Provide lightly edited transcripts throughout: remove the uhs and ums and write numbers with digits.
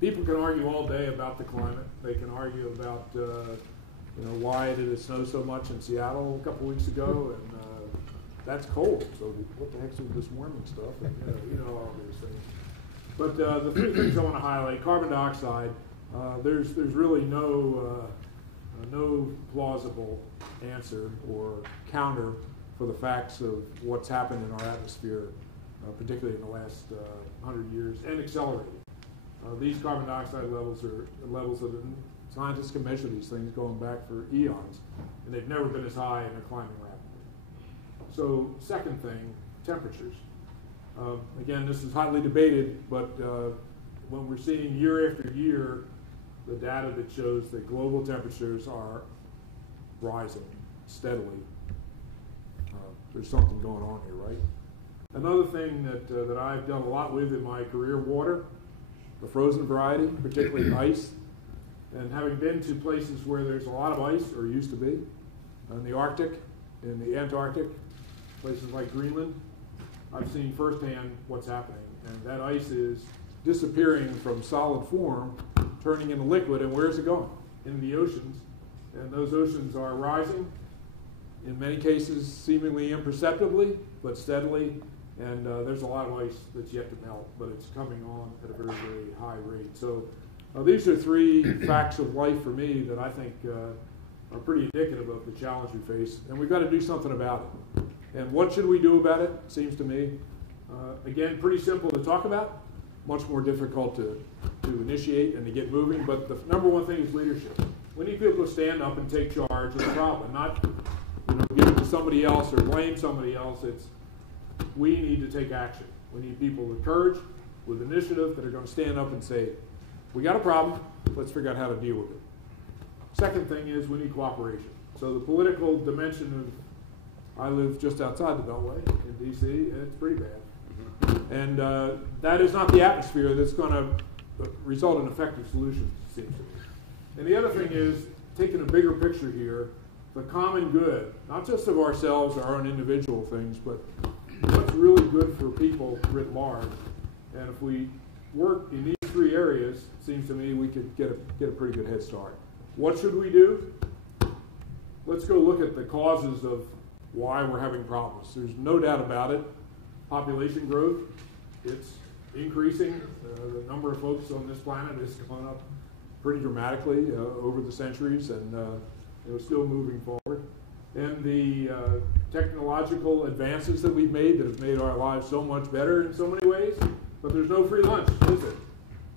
People can argue all day about the climate. They can argue about why did it snow so much in Seattle a couple weeks ago, and that's cold. So what the heck's with this warming stuff? And, all these things. But the three things I want to highlight: carbon dioxide. There's really no plausible answer or counter for the facts of what's happened in our atmosphere, particularly in the last 100 years, and accelerating. These carbon dioxide levels are levels that scientists can measure these things going back for eons, and they've never been as high, and they're climbing rapidly. So, second thing, temperatures. Again, this is hotly debated, but when we're seeing year after year the data that shows that global temperatures are rising steadily, there's something going on here, right? Another thing that I've done a lot with in my career, water, the frozen variety, particularly ice. And having been to places where there's a lot of ice, or used to be, in the Arctic, in the Antarctic, places like Greenland, I've seen firsthand what's happening. And that ice is disappearing from solid form, turning into liquid, and where's it going? Into the oceans. And those oceans are rising, in many cases seemingly imperceptibly, but steadily. And there's a lot of ice that's yet to melt, but it's coming on at a very, very high rate. So these are three facts of life for me that I think are pretty indicative of the challenge we face, and we've got to do something about it. And what should we do about it, seems to me? Again, pretty simple to talk about, much more difficult to initiate and to get moving, but the number one thing is leadership. We need people to stand up and take charge of the problem, not give it to somebody else or blame somebody else. It's we need to take action. We need people with courage, with initiative, that are going to stand up and say, we got a problem, let's figure out how to deal with it. Second thing is we need cooperation. So the political dimension of, I live just outside the Beltway in D.C., and it's pretty bad. And that is not the atmosphere that's going to result in effective solutions, it seems to me. And the other thing is, taking a bigger picture here, the common good, not just of ourselves, our own individual things, but what's really good for people writ large. And if we work in these three areas, it seems to me we could get a pretty good head start. What should we do? Let's go look at the causes of why we're having problems. There's no doubt about it. Population growth, it's increasing. The number of folks on this planet has gone up pretty dramatically over the centuries, and it's still moving forward. And the technological advances that we've made that have made our lives so much better in so many ways, but there's no free lunch, is there?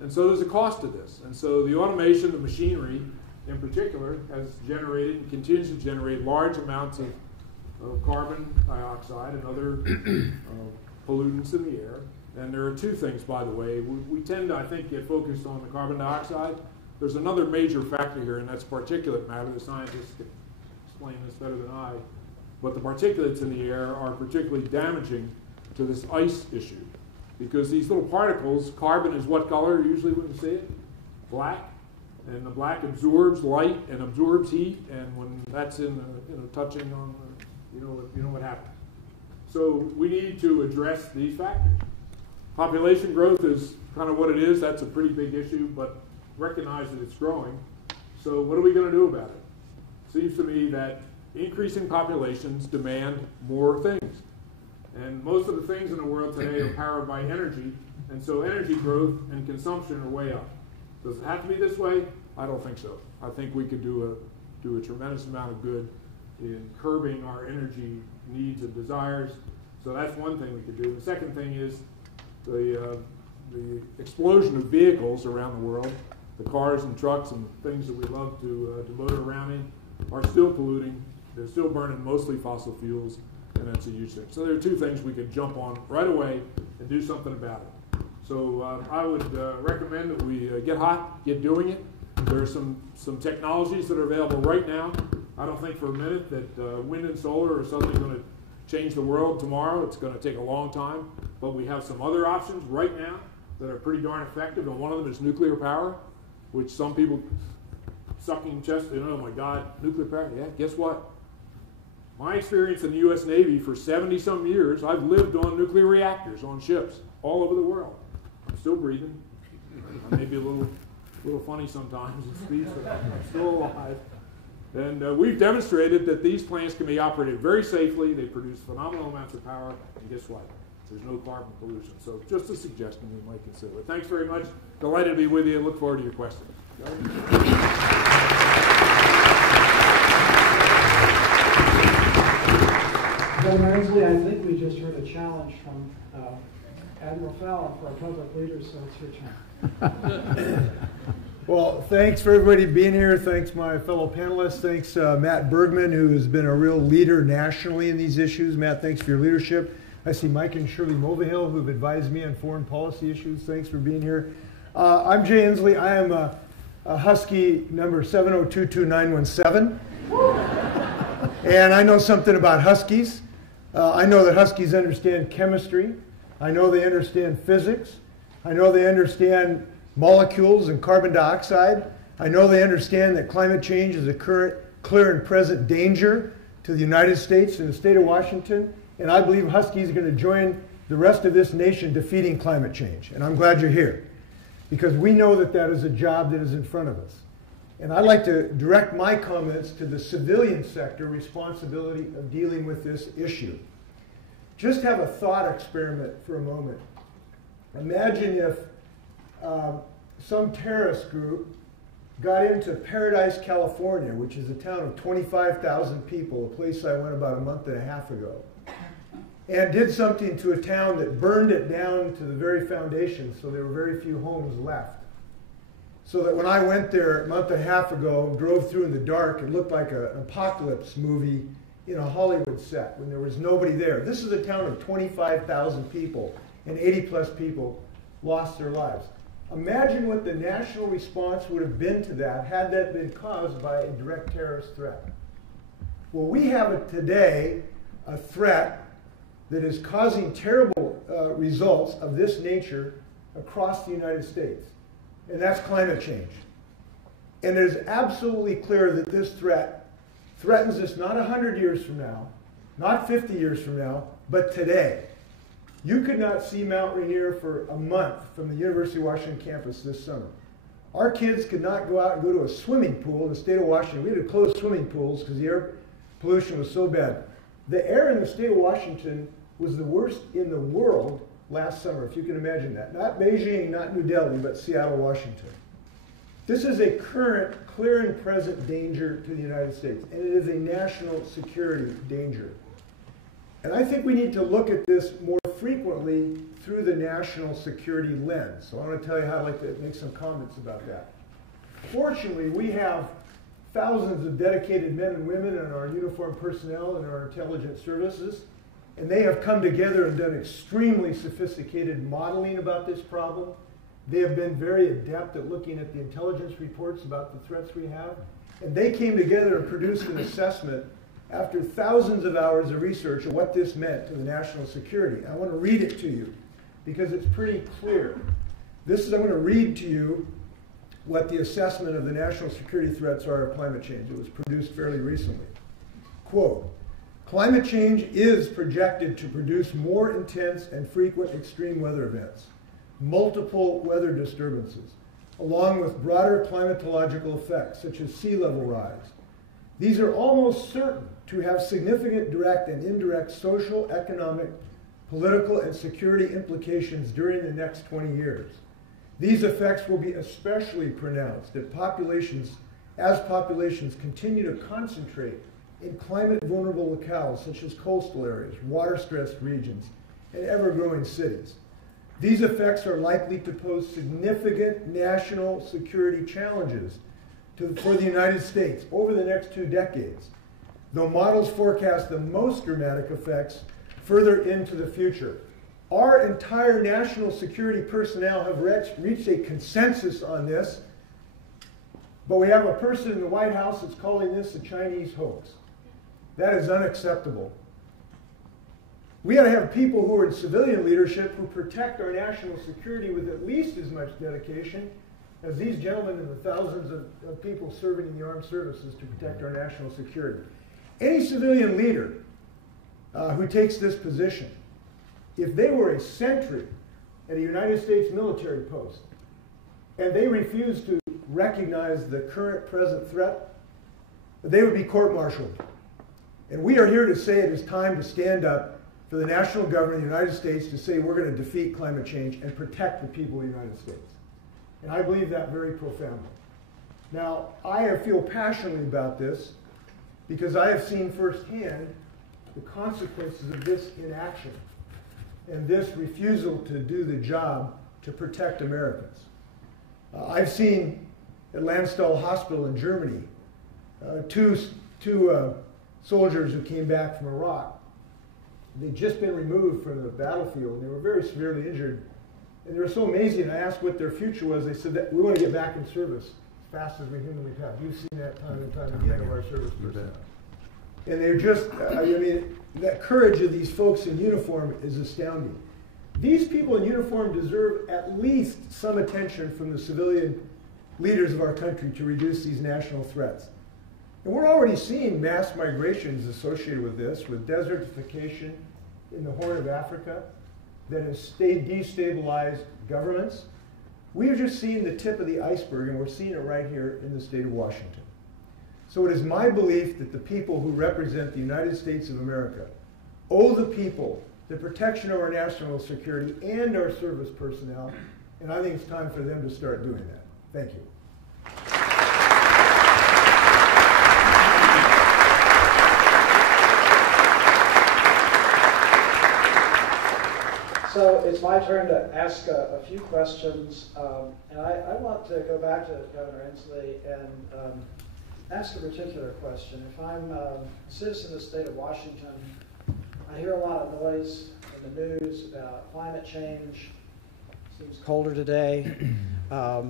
And so there's a cost to this. And so the automation, the machinery in particular, has generated and continues to generate large amounts of carbon dioxide and other pollutants in the air. And there are two things, by the way. We tend to, I think, get focused on the carbon dioxide. There's another major factor here, and that's particulate matter. The scientists can explain this better than I. But the particulates in the air are particularly damaging to this ice issue, because these little particles, carbon is what color usually when you see it? Black. And the black absorbs light and absorbs heat, and when that's touching on, you know what happens. So we need to address these factors. Population growth is kind of what it is. That's a pretty big issue, but recognize that it's growing. So what are we going to do about it? Seems to me that increasing populations demand more things. And most of the things in the world today are powered by energy, and so energy growth and consumption are way up. Does it have to be this way? I don't think so. I think we could do a tremendous amount of good in curbing our energy needs and desires. So that's one thing we could do. The second thing is the explosion of vehicles around the world, the cars and trucks and things that we love to motor around in, are still polluting. They're still burning mostly fossil fuels, and that's a huge thing. So there are two things we could jump on right away and do something about it. So I would recommend that we get hot, get doing it. There are some technologies that are available right now. I don't think for a minute that wind and solar are suddenly going to change the world tomorrow. It's going to take a long time. But we have some other options right now that are pretty darn effective, and one of them is nuclear power, which some people sucking chest, oh my God, nuclear power. Yeah, guess what? My experience in the U.S. Navy for 70-some years, I've lived on nuclear reactors on ships all over the world. I'm still breathing. I may be a little funny sometimes in speech, but I'm still alive. And we've demonstrated that these plants can be operated very safely. They produce phenomenal amounts of power, and guess what? There's no carbon pollution. So just a suggestion you might consider. But thanks very much. Delighted to be with you. Look forward to your questions. Governor Inslee, I think we just heard a challenge from Admiral Fallon for our public leaders, so it's your turn. Well, thanks for everybody being here. Thanks my fellow panelists. Thanks Matt Bergman, who has been a real leader nationally in these issues. Matt, thanks for your leadership. I see Mike and Shirley Mulvihill, who have advised me on foreign policy issues. Thanks for being here. I'm Jay Inslee. I am a Husky number 7022917. And I know something about Huskies. I know that Huskies understand chemistry. I know they understand physics. I know they understand molecules and carbon dioxide. I know they understand that climate change is a current, clear and present danger to the United States and the state of Washington. And I believe Huskies are going to join the rest of this nation defeating climate change. And I'm glad you're here, because we know that that is a job that is in front of us. And I'd like to direct my comments to the civilian sector responsibility of dealing with this issue. Just have a thought experiment for a moment. Imagine if some terrorist group got into Paradise, California, which is a town of 25,000 people, a place I went about a month and a half ago, and did something to a town that burned it down to the very foundation, so there were very few homes left. So that when I went there a month and a half ago, drove through in the dark, it looked like an apocalypse movie in a Hollywood set when there was nobody there. This is a town of 25,000 people, and 80 plus people lost their lives. Imagine what the national response would have been to that had that been caused by a direct terrorist threat. Well, we have today a threat that is causing terrible results of this nature across the United States, and that's climate change. And it is absolutely clear that this threat threatens us not 100 years from now, not 50 years from now, but today. You could not see Mount Rainier for a month from the University of Washington campus this summer. Our kids could not go out and go to a swimming pool in the state of Washington. We had to close swimming pools because the air pollution was so bad. The air in the state of Washington was the worst in the world last summer, if you can imagine that. Not Beijing, not New Delhi, but Seattle, Washington. This is a current, clear and present danger to the United States, and it is a national security danger. And I think we need to look at this more frequently through the national security lens. So I want to tell you how I'd like to make some comments about that. Fortunately, we have thousands of dedicated men and women in our uniformed personnel and our intelligence services, and they have come together and done extremely sophisticated modeling about this problem. They have been very adept at looking at the intelligence reports about the threats we have, and they came together and produced an assessment after thousands of hours of research of what this meant to the national security. I want to read it to you because it's pretty clear. I'm going to read to you what the assessment of the national security threats are of climate change. It was produced fairly recently. Quote, climate change is projected to produce more intense and frequent extreme weather events, multiple weather disturbances, along with broader climatological effects such as sea level rise. These are almost certain to have significant direct and indirect social, economic, political, and security implications during the next 20 years. These effects will be especially pronounced as populations continue to concentrate in climate-vulnerable locales such as coastal areas, water-stressed regions, and ever-growing cities. These effects are likely to pose significant national security challenges for the United States over the next 2 decades, though models forecast the most dramatic effects further into the future. Our entire national security personnel have reached a consensus on this, but we have a person in the White House that's calling this a Chinese hoax. That is unacceptable. We got to have people who are in civilian leadership who protect our national security with at least as much dedication as these gentlemen and the thousands of people serving in the armed services to protect our national security. Any civilian leader who takes this position, if they were a sentry at a United States military post, and they refuse to recognize the current present threat, they would be court-martialed. And we are here to say it is time to stand up for the national government of the United States to say we're going to defeat climate change and protect the people of the United States. And I believe that very profoundly. Now, I feel passionately about this because I have seen firsthand the consequences of this inaction and this refusal to do the job to protect Americans. I've seen at Landstuhl Hospital in Germany two soldiers who came back from Iraq. They'd just been removed from the battlefield, and they were very severely injured. And they were so amazing. I asked what their future was. They said that we want to get back in service as fast as we humanly can. You've seen that time and time again of our service personnel. And they're just, I mean, that courage of these folks in uniform is astounding. These people in uniform deserve at least some attention from the civilian leaders of our country to reduce these national threats. And we're already seeing mass migrations associated with this, with desertification in the Horn of Africa that has destabilized governments. We are just seeing the tip of the iceberg, and we're seeing it right here in the state of Washington. So it is my belief that the people who represent the United States of America owe the people the protection of our national security and our service personnel, and I think it's time for them to start doing that. Thank you. So it's my turn to ask a few questions, and I want to go back to Governor Inslee and ask a particular question. If I'm a citizen of the state of Washington, I hear a lot of noise in the news about climate change. It seems colder today. I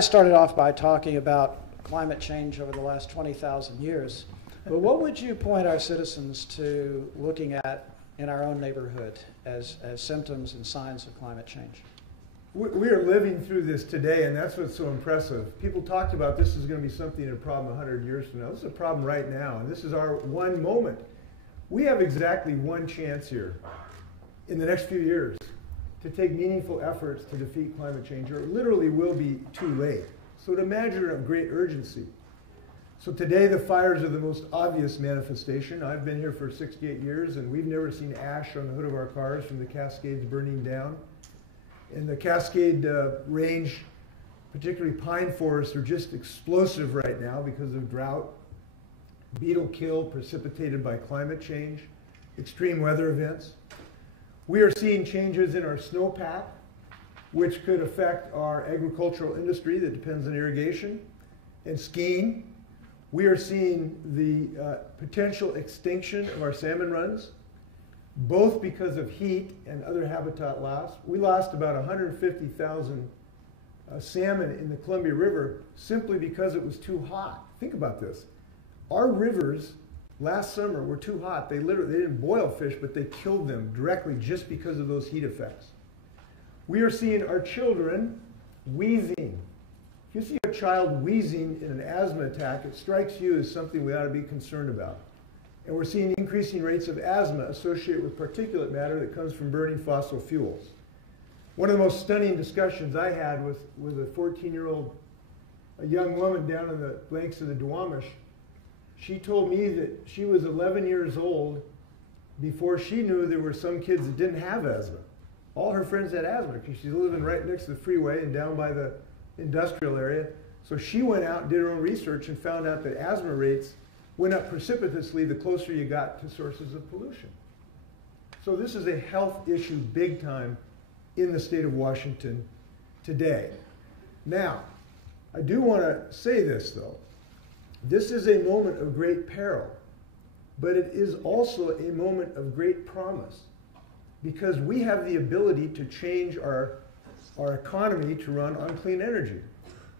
started off by talking about climate change over the last 20,000 years, but what would you point our citizens to looking at in our own neighborhood as symptoms and signs of climate change? We are living through this today, and that's what's so impressive. People talked about this is going to be something, a problem 100 years from now. This is a problem right now, and this is our one moment. We have exactly one chance here in the next few years to take meaningful efforts to defeat climate change, or it literally will be too late. So it's a matter of great urgency. So today the fires are the most obvious manifestation. I've been here for 68 years, and we've never seen ash on the hood of our cars from the Cascades burning down. And the Cascade Range, particularly pine forests, are just explosive right now because of drought, beetle kill precipitated by climate change, extreme weather events. We are seeing changes in our snowpack, which could affect our agricultural industry that depends on irrigation and skiing. We are seeing the potential extinction of our salmon runs, both because of heat and other habitat loss. We lost about 150,000 salmon in the Columbia River simply because it was too hot. Think about this. Our rivers last summer were too hot. They didn't boil fish, but they killed them directly just because of those heat effects. We are seeing our children wheezing. If you see a child wheezing in an asthma attack, it strikes you as something we ought to be concerned about. And we're seeing increasing rates of asthma associated with particulate matter that comes from burning fossil fuels. One of the most stunning discussions I had with a 14-year-old young woman down on the banks of the Duwamish. She told me that she was 11 years old before she knew there were some kids that didn't have asthma. All her friends had asthma because she's living right next to the freeway and down by the industrial area. So she went out and did her own research and found out that asthma rates went up precipitously the closer you got to sources of pollution. So this is a health issue big time in the state of Washington today. Now, I do want to say this though. This is a moment of great peril, but it is also a moment of great promise because we have the ability to change our economy to run on clean energy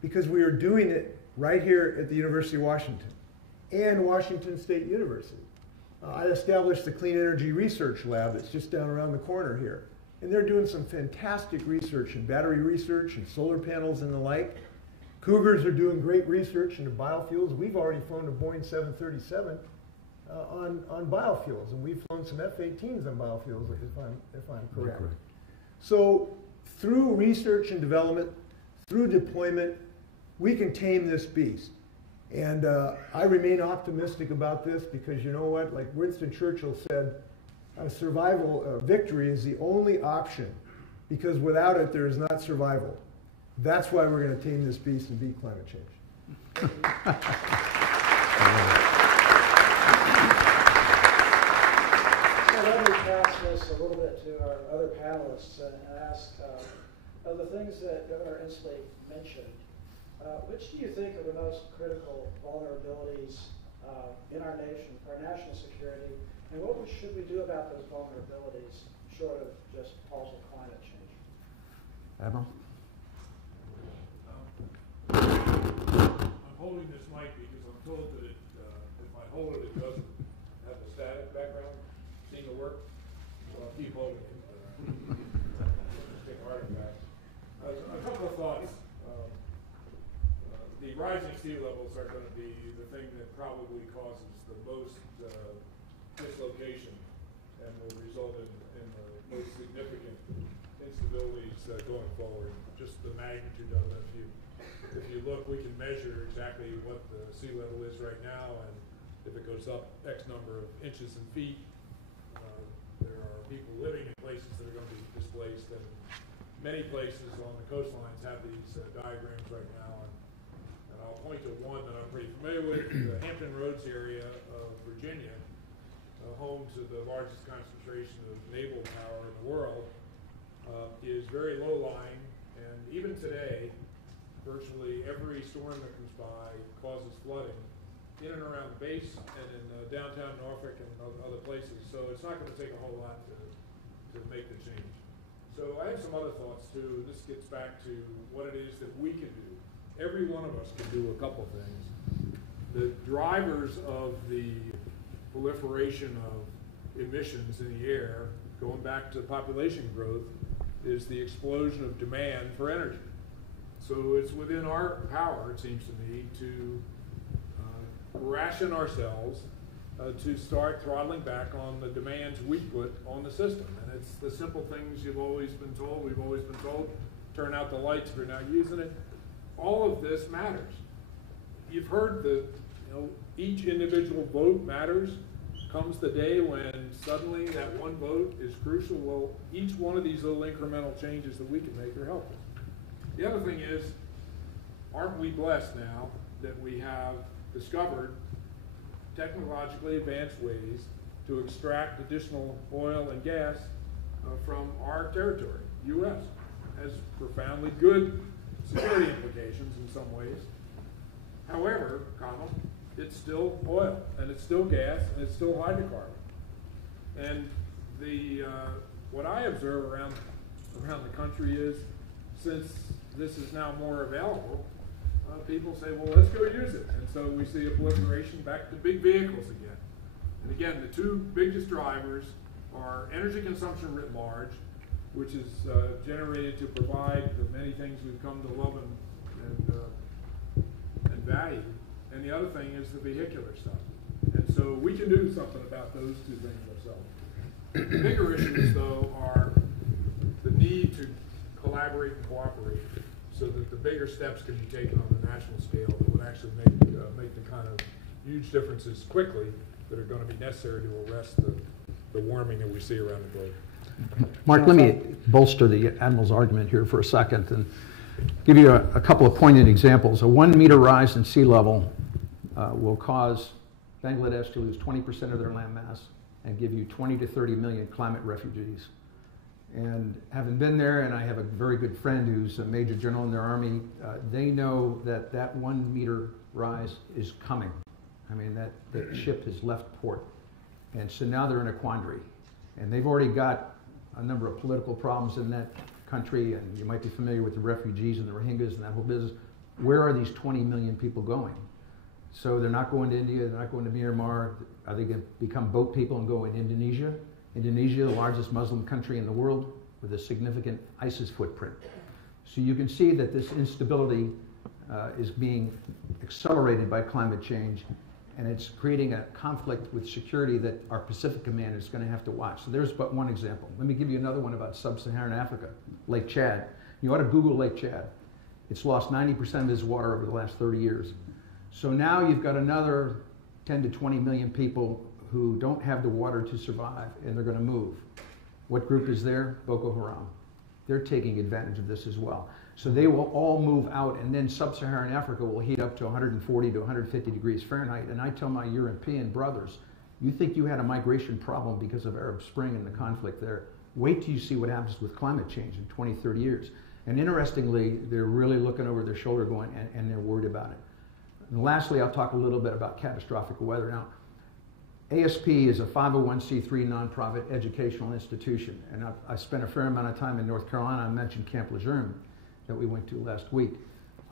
because we are doing it right here at the University of Washington and Washington State University. I established the Clean Energy Research Lab that's just down around the corner here. And they're doing some fantastic research in battery research and solar panels and the like. Cougars are doing great research into biofuels. We've already flown a Boeing 737 on biofuels, and we've flown some F-18s on biofuels, if I'm correct. So through research and development, through deployment, we can tame this beast. And I remain optimistic about this because you know what? Like Winston Churchill said, victory is the only option because without it, there is not survival. That's why we're going to tame this beast and beat climate change. Let me pass this a little bit to our other panelists and ask, of the things that Governor Inslee mentioned, which do you think are the most critical vulnerabilities in our nation, for our national security, and what should we do about those vulnerabilities short of just causal climate change? Admiral? I'm holding this mic because I'm told that if I hold it, it doesn't have the static background. Seem to work, so I'll keep holding it. Interesting artifact. A couple of thoughts. The rising sea levels are going to be the thing that probably causes the most dislocation and will result in the most significant instabilities going forward. Just the magnitude of it. If you look, we can measure exactly what the sea level is right now, and if it goes up X number of inches and feet, there are people living in places that are going to be displaced, and many places on the coastlines have these diagrams right now. And I'll point to one that I'm pretty familiar with, the Hampton Roads area of Virginia, home to the largest concentration of naval power in the world, is very low-lying, and even today, virtually every storm that comes by causes flooding in and around the base and in downtown Norfolk and other places. So it's not going to take a whole lot to make the change. So I have some other thoughts too. This gets back to what it is that we can do. Every one of us can do a couple things. The drivers of the proliferation of emissions in the air, going back to population growth, is the explosion of demand for energy. So it's within our power, it seems to me, to ration ourselves to start throttling back on the demands we put on the system. And it's the simple things you've always been told, we've always been told, turn out the lights if you're not using it. All of this matters. You've heard each individual vote matters. Comes the day when suddenly that one vote is crucial. Well, each one of these little incremental changes that we can make are helpful. The other thing is, aren't we blessed now that we have discovered technologically advanced ways to extract additional oil and gas from our territory, U.S. has profoundly good security implications in some ways. However, it's still oil, and it's still gas, and it's still hydrocarbon. And what I observe around the country is, since this is now more available, people say, well, let's go use it. And so we see a proliferation back to big vehicles again. And again, the two biggest drivers are energy consumption writ large, which is generated to provide the many things we've come to love and value. And the other thing is the vehicular stuff. And so we can do something about those two things ourselves. The bigger issues, though, are the need to collaborate and cooperate so that the bigger steps can be taken on the national scale that would actually make the kind of huge differences quickly that are going to be necessary to arrest the warming that we see around the globe. Mark, let me bolster the Admiral's argument here for a second and give you a couple of poignant examples. A 1 meter rise in sea level will cause Bangladesh to lose 20% of their land mass and give you 20 to 30 million climate refugees. And having been there, and I have a very good friend who's a major general in their army, they know that that 1 meter rise is coming. I mean, that ship has left port. And so now they're in a quandary. And they've already got a number of political problems in that country, and you might be familiar with the refugees and the Rohingyas and that whole business. Where are these 20 million people going? So they're not going to India, they're not going to Myanmar. Are they going to become boat people and go in Indonesia? Indonesia, the largest Muslim country in the world with a significant ISIS footprint. So you can see that this instability is being accelerated by climate change, And it's creating a conflict with security that our Pacific Command is going to have to watch. So there's but one example. Let me give you another one about sub-Saharan Africa, Lake Chad. You ought to Google Lake Chad. It's lost 90% of its water over the last 30 years. So now you've got another 10 to 20 million people who don't have the water to survive, and they're going to move. What group is there? Boko Haram. They're taking advantage of this as well. So they will all move out, and then sub-Saharan Africa will heat up to 140 to 150 degrees Fahrenheit. And I tell my European brothers, you think you had a migration problem because of Arab Spring and the conflict there. Wait till you see what happens with climate change in 20, 30 years. And interestingly, they're really looking over their shoulder going, and they're worried about it. And lastly, I'll talk a little bit about catastrophic weather. Now, ASP is a 501c3 nonprofit educational institution, and I spent a fair amount of time in North Carolina. I mentioned Camp Lejeune that we went to last week.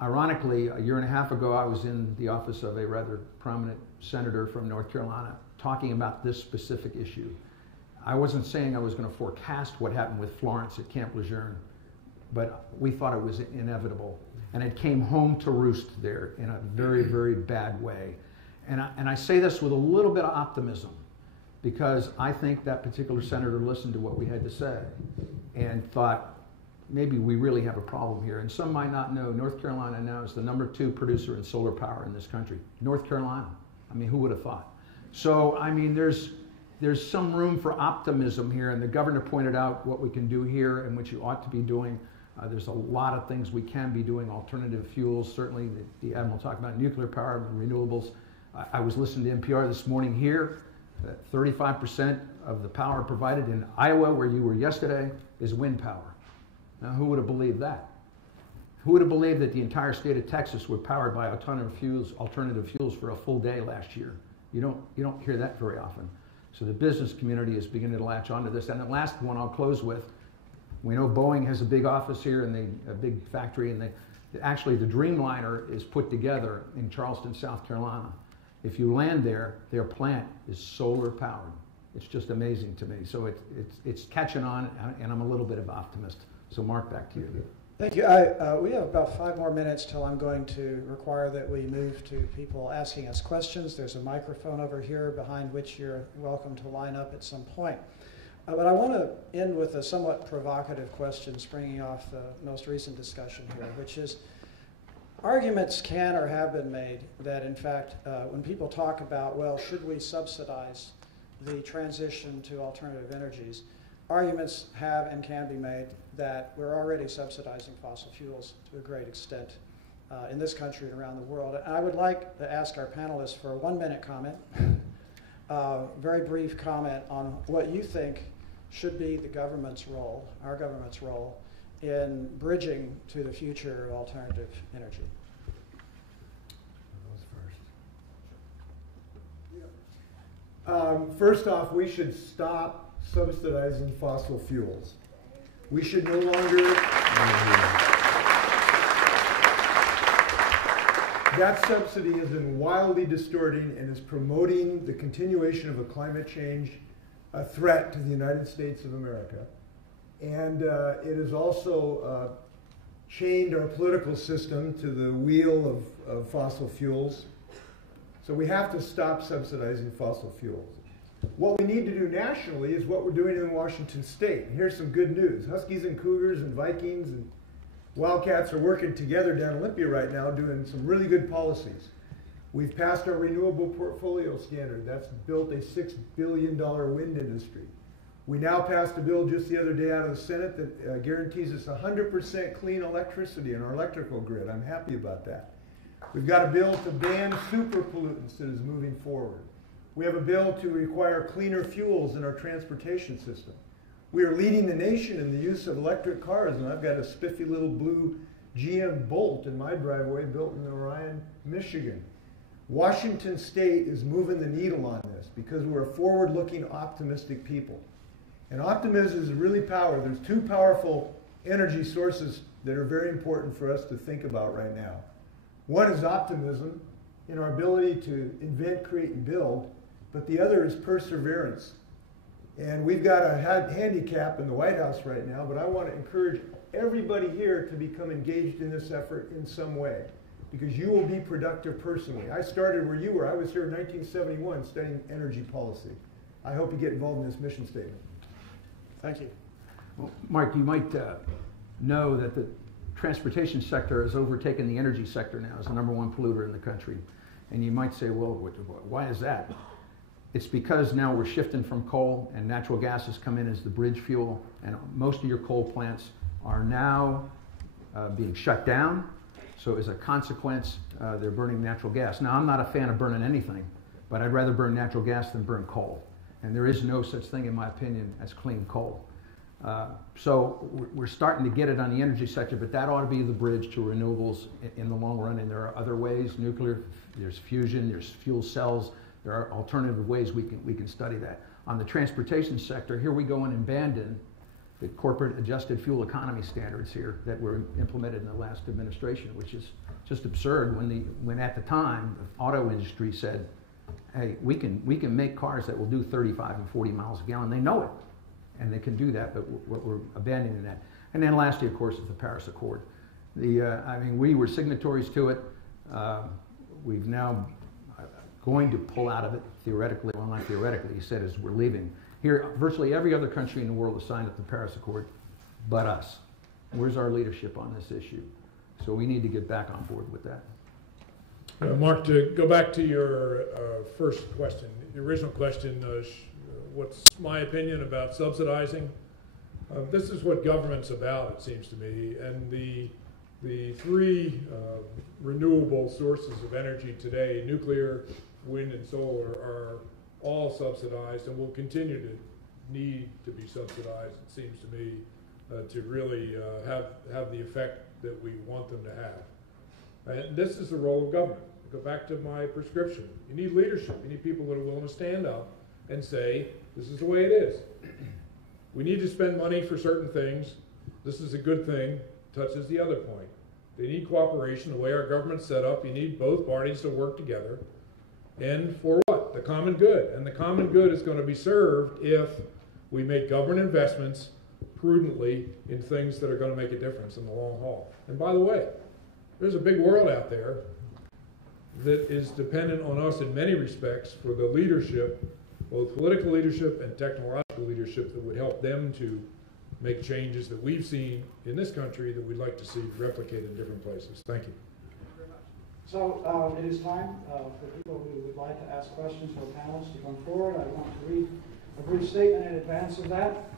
Ironically, a year and a half ago, I was in the office of a rather prominent senator from North Carolina talking about this specific issue. I wasn't saying I was going to forecast what happened with Florence at Camp Lejeune, but we thought it was inevitable. And it came home to roost there in a very, very bad way. And I say this with a little bit of optimism, because I think that particular senator listened to what we had to say and thought, maybe we really have a problem here. And some might not know, North Carolina now is the #2 producer in solar power in this country. North Carolina. I mean, who would have thought? So, I mean, there's some room for optimism here, and the governor pointed out what we can do here and what you ought to be doing. There's a lot of things we can be doing, alternative fuels, certainly the Admiral talked about nuclear power, renewables. I was listening to NPR this morning here, 35% of the power provided in Iowa, where you were yesterday, is wind power. Now, who would have believed that? Who would have believed that the entire state of Texas was powered by alternative fuels for a full day last year? You don't hear that very often. So the business community is beginning to latch onto this. And the last one I'll close with, we know Boeing has a big office here and a big factory, and actually the Dreamliner is put together in Charleston, South Carolina. If you land there, their plant is solar powered. It's just amazing to me. So it's catching on, and I'm a little bit of an optimist. So Mark, back to you. Thank you. We have about 5 more minutes till I'm going to require that we move to people asking us questions. There's a microphone over here behind which you're welcome to line up at some point. But I want to end with a somewhat provocative question springing off the most recent discussion here, which is arguments can or have been made that, in fact, when people talk about, well, should we subsidize the transition to alternative energies, arguments have and can be made that we're already subsidizing fossil fuels to a great extent in this country and around the world. And I would like to ask our panelists for a 1-minute comment, very brief comment on what you think should be the government's role, our government's role, in bridging to the future of alternative energy. First off, we should stop subsidizing fossil fuels. We should no longer... That subsidy has been wildly distorting and is promoting the continuation of a climate change threat to the United States of America. And it has also chained our political system to the wheel of fossil fuels. So we have to stop subsidizing fossil fuels. What we need to do nationally is what we're doing in Washington State. And here's some good news. Huskies and Cougars and Vikings and Wildcats are working together down Olympia right now doing some really good policies. We've passed our renewable portfolio standard. That's built a $6 billion wind industry. We now passed a bill just the other day out of the Senate that guarantees us 100% clean electricity in our electrical grid. I'm happy about that. We've got a bill to ban superpollutants that is moving forward. We have a bill to require cleaner fuels in our transportation system. We are leading the nation in the use of electric cars, and I've got a spiffy little blue GM Bolt in my driveway built in Orion, Michigan. Washington State is moving the needle on this because we're a forward-looking, optimistic people. And optimism is really power. There's 2 powerful energy sources that are very important for us to think about right now. One is optimism in our ability to invent, create, and build, but the other is perseverance. And we've got a handicap in the White House right now, but I want to encourage everybody here to become engaged in this effort in some way. because you will be productive personally. I started where you were. I was here in 1971 studying energy policy. I hope you get involved in this mission statement. Thank you. Well, Mark, you might know that the transportation sector has overtaken the energy sector now as the #1 polluter in the country. And you might say, well, why is that? It's because now we're shifting from coal, and natural gas has come in as the bridge fuel, and most of your coal plants are now being shut down. So as a consequence, they're burning natural gas. Now, I'm not a fan of burning anything, but I'd rather burn natural gas than burn coal. And there is no such thing, in my opinion, as clean coal. So we're starting to get it on the energy sector, but that ought to be the bridge to renewables in the long run. And there are other ways: nuclear, there's fusion, there's fuel cells. There are alternative ways we can study that. On the transportation sector, here we go and abandon the corporate adjusted fuel economy standards here that were implemented in the last administration, which is just absurd when at the time the auto industry said, hey, we can make cars that will do 35 and 40 miles a gallon. They know it, and they can do that, but we're abandoning that. And then lastly, of course, is the Paris Accord. I mean, we were signatories to it. We've now going to pull out of it theoretically, well, not theoretically, he said, as we're leaving. Here, virtually every other country in the world has signed up the Paris Accord, but us. Where's our leadership on this issue? So we need to get back on board with that. Mark, to go back to your first question, the original question, what's my opinion about subsidizing? This is what government's about, it seems to me, and the three renewable sources of energy today, nuclear, wind, and solar, are all subsidized and will continue to need to be subsidized, it seems to me, to really have the effect that we want them to have. And this is the role of government. Go back to my prescription. You need leadership. You need people that are willing to stand up and say, this is the way it is. We need to spend money for certain things. This is a good thing. Touches the other point. They need cooperation. The way our government's set up, you need both parties to work together. And for what? The common good. And the common good is going to be served if we make government investments prudently in things that are going to make a difference in the long haul. And by the way, there's a big world out there that is dependent on us in many respects for the leadership, both political leadership and technological leadership, that would help them to make changes that we've seen in this country that we'd like to see replicated in different places. Thank you. So it is time for people who would like to ask questions for panelists to come forward. I want to read a brief statement in advance of that.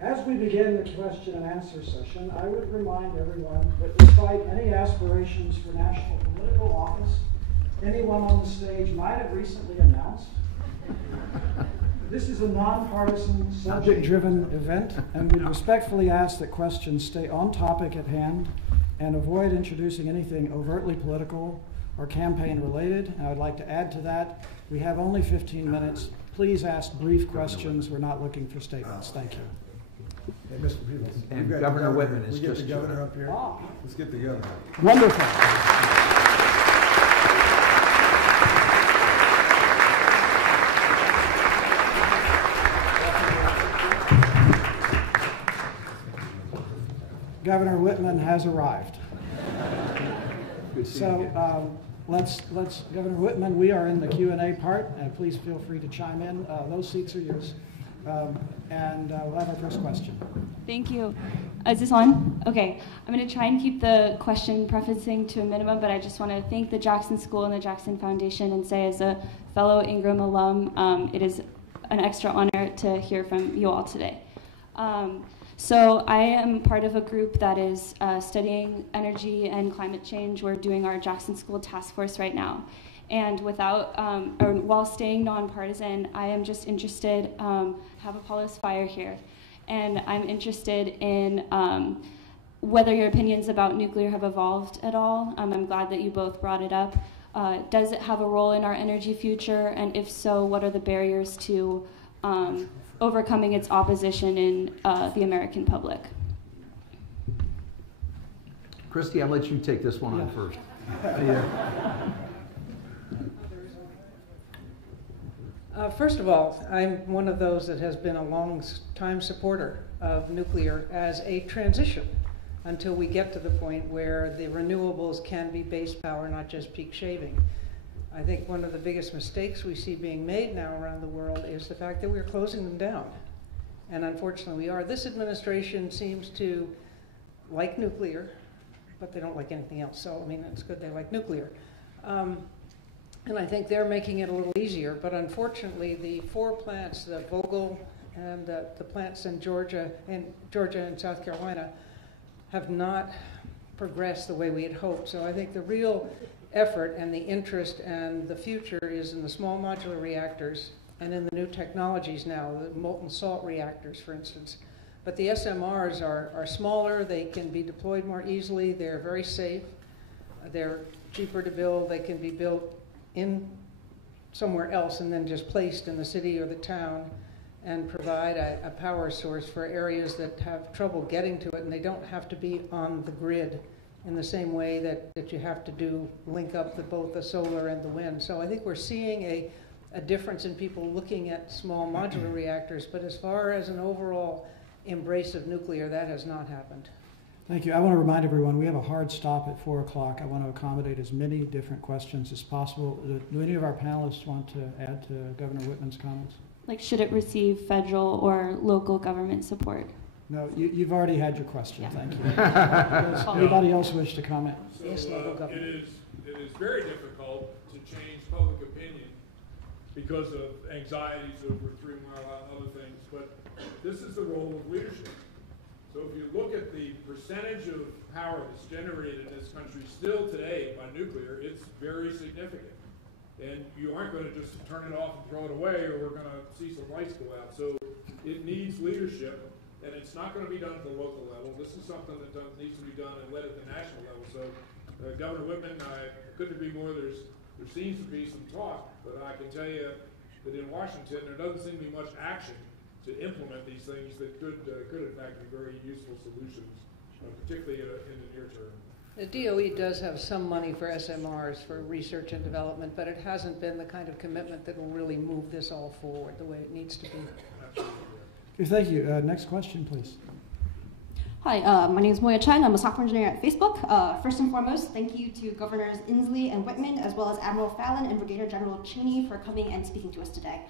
As we begin the question and answer session, I would remind everyone that despite any aspirations for national political office anyone on the stage might have recently announced, this is a nonpartisan, subject-driven event, and we respectfully ask that questions stay on topic at hand and avoid introducing anything overtly political or campaign-related. And I would like to add to that, we have only 15 minutes. Please ask brief questions. We're not looking for statements. Thank you. Hey, Mr. Peebles. And Governor Whitman is just... We get just... the governor up here? Ah. Let's get the governor. Wonderful. Governor Whitman has arrived. So let's Governor Whitman, we are in the Q&A part, and please feel free to chime in. Those seats are yours. And we'll have our first question. Thank you. Is this on? Okay. I'm going to try and keep the question prefacing to a minimum, but I just want to thank the Jackson School and the Jackson Foundation and say, as a fellow Ingram alum, it is an extra honor to hear from you all today. So I am part of a group that is studying energy and climate change. We're doing our Jackson School task force right now. And while staying nonpartisan, I am just interested, have Apollo's fire here, and I'm interested in whether your opinions about nuclear have evolved at all. I'm glad that you both brought it up. Does it have a role in our energy future? And if so, what are the barriers to overcoming its opposition in the American public? Christy, I'll let you take this one on first. First of all, I'm one of those that has been a long-time supporter of nuclear as a transition until we get to the point where the renewables can be base power, not just peak shaving. I think one of the biggest mistakes we see being made now around the world is the fact that we're closing them down. And unfortunately we are. This administration seems to like nuclear, but they don't like anything else. So, I mean, it's good they like nuclear. And I think they're making it a little easier. But unfortunately, the 4 plants, the Vogtle and the plants in Georgia and South Carolina, have not progressed the way we had hoped. So I think the real effort and the interest and the future is in the small modular reactors and in the new technologies now, the molten salt reactors, for instance. But the SMRs are smaller, they can be deployed more easily, they're very safe, they're cheaper to build, they can be built in somewhere else and then just placed in the city or the town and provide a power source for areas that have trouble getting to it, and they don't have to be on the grid in the same way that you have to link up both the solar and the wind. So I think we're seeing a difference in people looking at small modular reactors, but as far as an overall embrace of nuclear, that has not happened. Thank you. I want to remind everyone we have a hard stop at 4 o'clock. I want to accommodate as many different questions as possible. Do any of our panelists want to add to Governor Whitman's comments? Like, should it receive federal or local government support? No, you've already had your question. Yeah. Thank you. Does anybody else wish to comment? So, Yes, local government. it is very difficult to change public opinion because of anxieties over 3 Mile Out and other things, but this is the role of leadership. So if you look at the percentage of power that's generated in this country still today by nuclear, it's very significant. And you aren't going to just turn it off and throw it away, or we're going to see some lights go out. So it needs leadership, and it's not going to be done at the local level. This is something that needs to be done and led at the national level. So Governor Whitman, I couldn't agree more. There seems to be some talk, but I can tell you that in Washington there doesn't seem to be much action to implement these things that could in fact be very useful solutions, particularly in the near term. The DOE does have some money for SMRs, for research and development, but it hasn't been the kind of commitment that will really move this all forward the way it needs to be. Absolutely. Okay, thank you. Next question, please. Hi, my name is Moya Chen. I'm a software engineer at Facebook. First and foremost, thank you to Governors Inslee and Whitman, as well as Admiral Fallon and Brigadier General Cheney for coming and speaking to us today.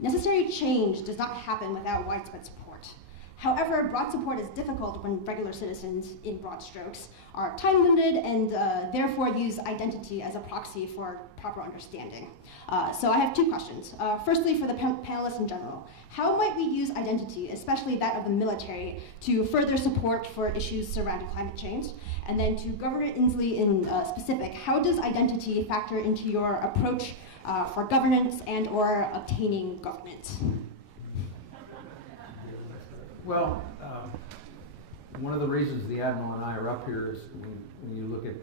Necessary change does not happen without widespread support. However, broad support is difficult when regular citizens, in broad strokes, are time limited and therefore use identity as a proxy for proper understanding. So I have 2 questions. Firstly, for the panelists in general, how might we use identity, especially that of the military, to further support for issues surrounding climate change? And then to Governor Inslee in specific, how does identity factor into your approach for governance and or obtaining government? Well, one of the reasons the Admiral and I are up here is when you look at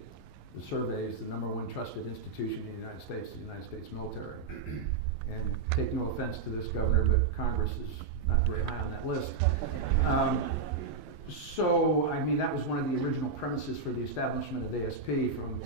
the surveys, the #1 trusted institution in the United States is the United States military. And take no offense to this governor, but Congress is not very high on that list. So, I mean, that was one of the original premises for the establishment of ASP from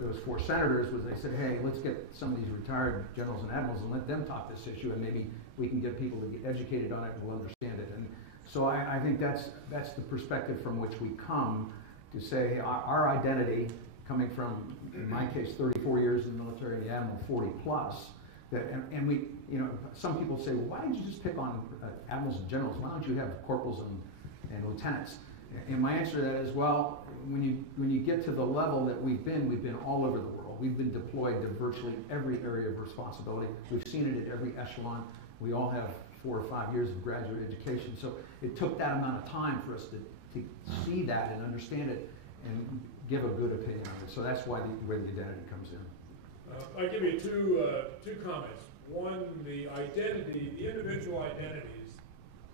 those 4 senators, was they said, hey, let's get some of these retired generals and admirals and let them talk this issue, and maybe we can get people to get educated on it and will understand it. And so I think that's the perspective from which we come to say, hey, our identity, coming from, in my case, 34 years in the military, and the Admiral 40 plus, and we, you know, some people say, well, why didn't you just pick on admirals and generals? Why don't you have corporals and lieutenants? And my answer to that is, well, when you get to the level that we've been all over the world. We've been deployed to virtually every area of responsibility. We've seen it at every echelon. We all have 4 or 5 years of graduate education. So it took that amount of time for us to see that and understand it and give a good opinion of it. So that's why where the identity comes in. I'll give you two comments. One, the individual identities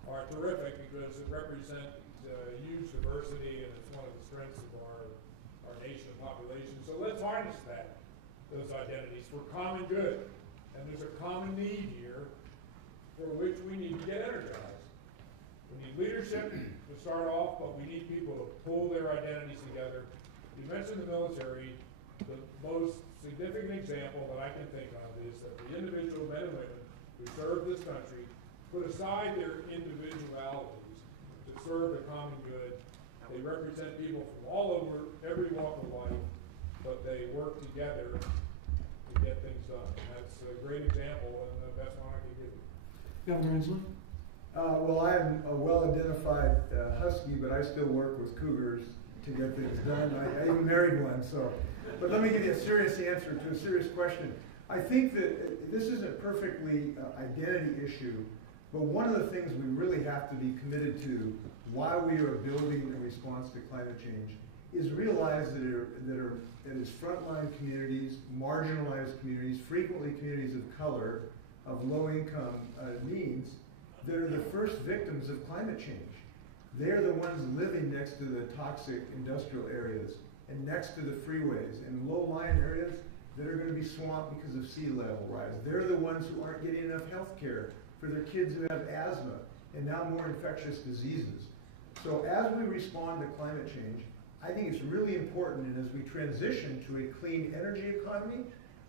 are terrific because it represent huge diversity, and it's one of the strengths of our nation and population. So let's harness those identities for common good. And there's a common need here for which we need to get energized. We need leadership to start off, but we need people to pull their identities together. You mentioned the military. The most significant example that I can think of is that the individual men and women who serve this country put aside their individualities to serve the common good They represent people from all over, every walk of life, but they work together to get things done. And that's a great example, and that's one I can give you. Governor Inslee? Well, I'm a well-identified husky, but I still work with cougars to get things done. I even married one, so. But let me give you a serious answer to a serious question. I think that this isn't a perfectly identity issue, but one of the things we really have to be committed to while we are building a response to climate change is realize that is frontline communities, marginalized communities, frequently communities of color, of low-income means, that are the first victims of climate change. They're the ones living next to the toxic industrial areas and next to the freeways and low-lying areas that are going to be swamped because of sea level rise. They're the ones who aren't getting enough health care for their kids who have asthma and now more infectious diseases. So as we respond to climate change, I think it's really important, and as we transition to a clean energy economy,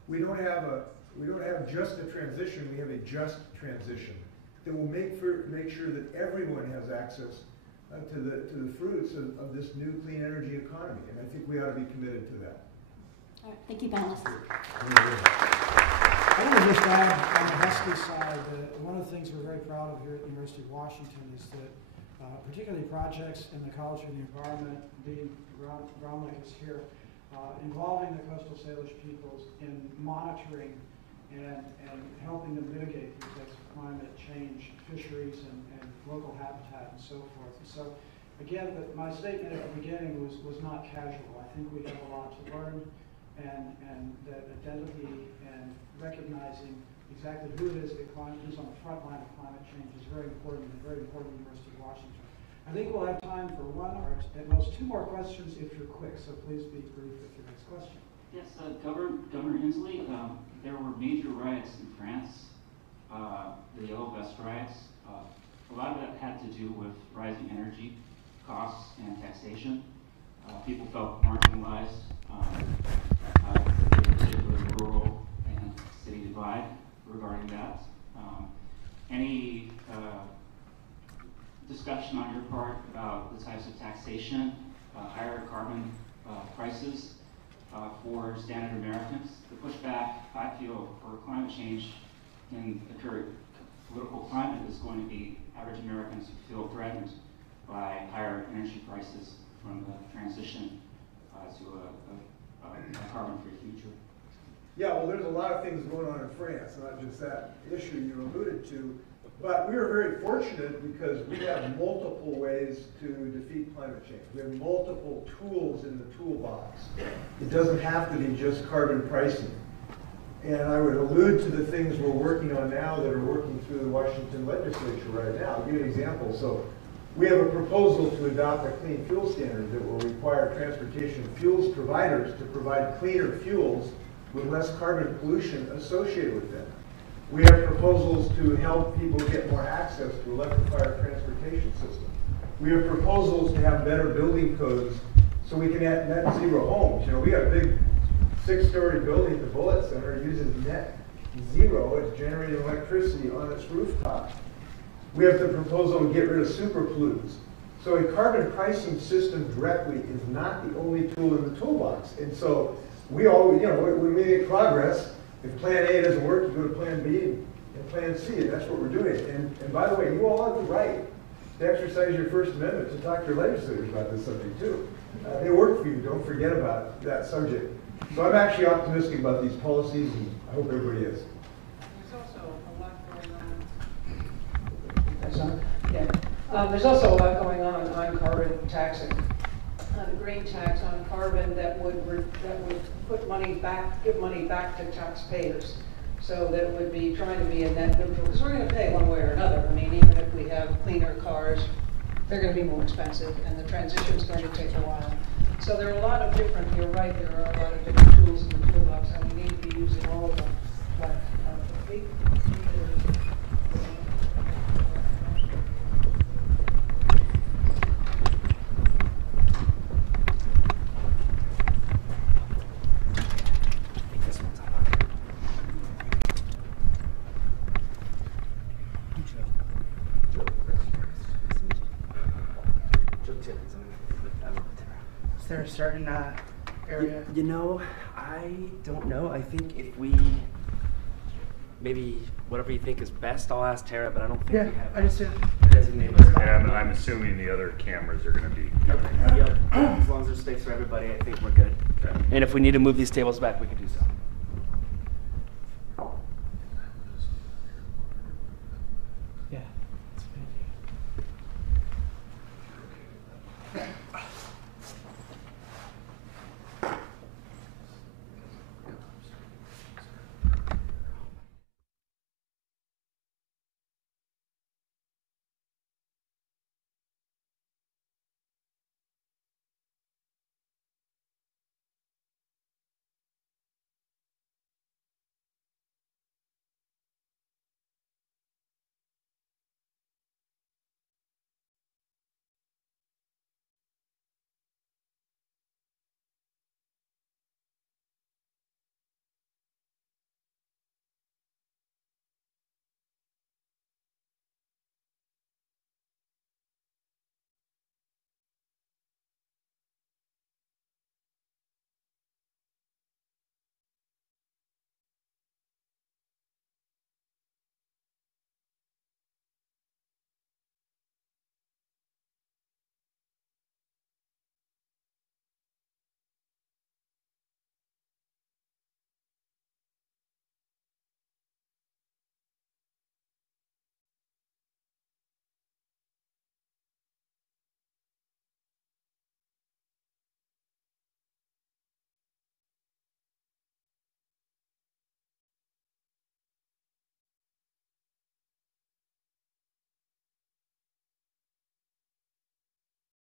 we don't have just a transition, we have a just transition that will make sure that everyone has access to the fruits of this new clean energy economy, and I think we ought to be committed to that. All right, thank you, panelists. I want to just add on the Husky side that one of the things we're very proud of here at the University of Washington is that particularly projects in the College of the Environment, Dean Bromley is here, involving the coastal Salish peoples in monitoring and helping them mitigate the effects of climate change, fisheries, and local habitat, and so forth. And so, again, my statement at the beginning was not casual. I think we have a lot to learn, and that identity and recognizing exactly who it is who's on the front line of climate change is very important, and very important to the University of Washington. I think we'll have time for one or at most two more questions if you're quick, so please be brief with your next question. Yes, Governor Inslee, there were major riots in France, the Yellow Vest riots. A lot of that had to do with rising energy costs and taxation. People felt marginalized, particularly rural and city divide regarding that. Any discussion on your part about the types of taxation, higher carbon prices for standard Americans? The pushback, I feel, for climate change in the current political climate is going to be average Americans who feel threatened by higher energy prices from the transition to a carbon-free future. Yeah, well, there's a lot of things going on in France, not just that issue you alluded to. But we are very fortunate because we have multiple ways to defeat climate change. We have multiple tools in the toolbox. It doesn't have to be just carbon pricing. And I would allude to the things we're working on now that are working through the Washington legislature right now. I'll give you an example. So we have a proposal to adopt a clean fuel standard that will require transportation fuels providers to provide cleaner fuels with less carbon pollution associated with them. We have proposals to help people get more access to electrify our transportation system. We have proposals to have better building codes so we can have net zero homes. You know, we got a big 6-story building at the Bullitt Center uses net zero. It's generating electricity on its rooftop. We have the proposal to get rid of super pollutants. So a carbon pricing system directly is not the only tool in the toolbox. And so we always, you know, when we make progress, if plan A doesn't work, you go to plan B and plan C, and that's what we're doing. And by the way, you all have the right to exercise your First Amendment to talk to your legislators about this subject too. They work for you, don't forget about that subject. So I'm actually optimistic about these policies, and I hope everybody is. There's also a lot going on carbon taxing. The green tax on carbon that would put money back, give money back to taxpayers. So that would be trying to be a net neutral, because we're going to pay one way or another. I mean, even if we have cleaner cars, they're going to be more expensive, and the transition is going to take a while. So there are a lot of different, you're right, there are a lot of different tools in the toolbox, and we need to be using all of them. But there a certain area? You know, I don't know. I think if we maybe whatever you think is best, I'll ask Tara, but I don't think Yeah, we have I just did. a designated spot. And I'm assuming the other cameras are going to be. Yep. As long as there's space for everybody, I think we're good. Okay. And if we need to move these tables back, we can do so.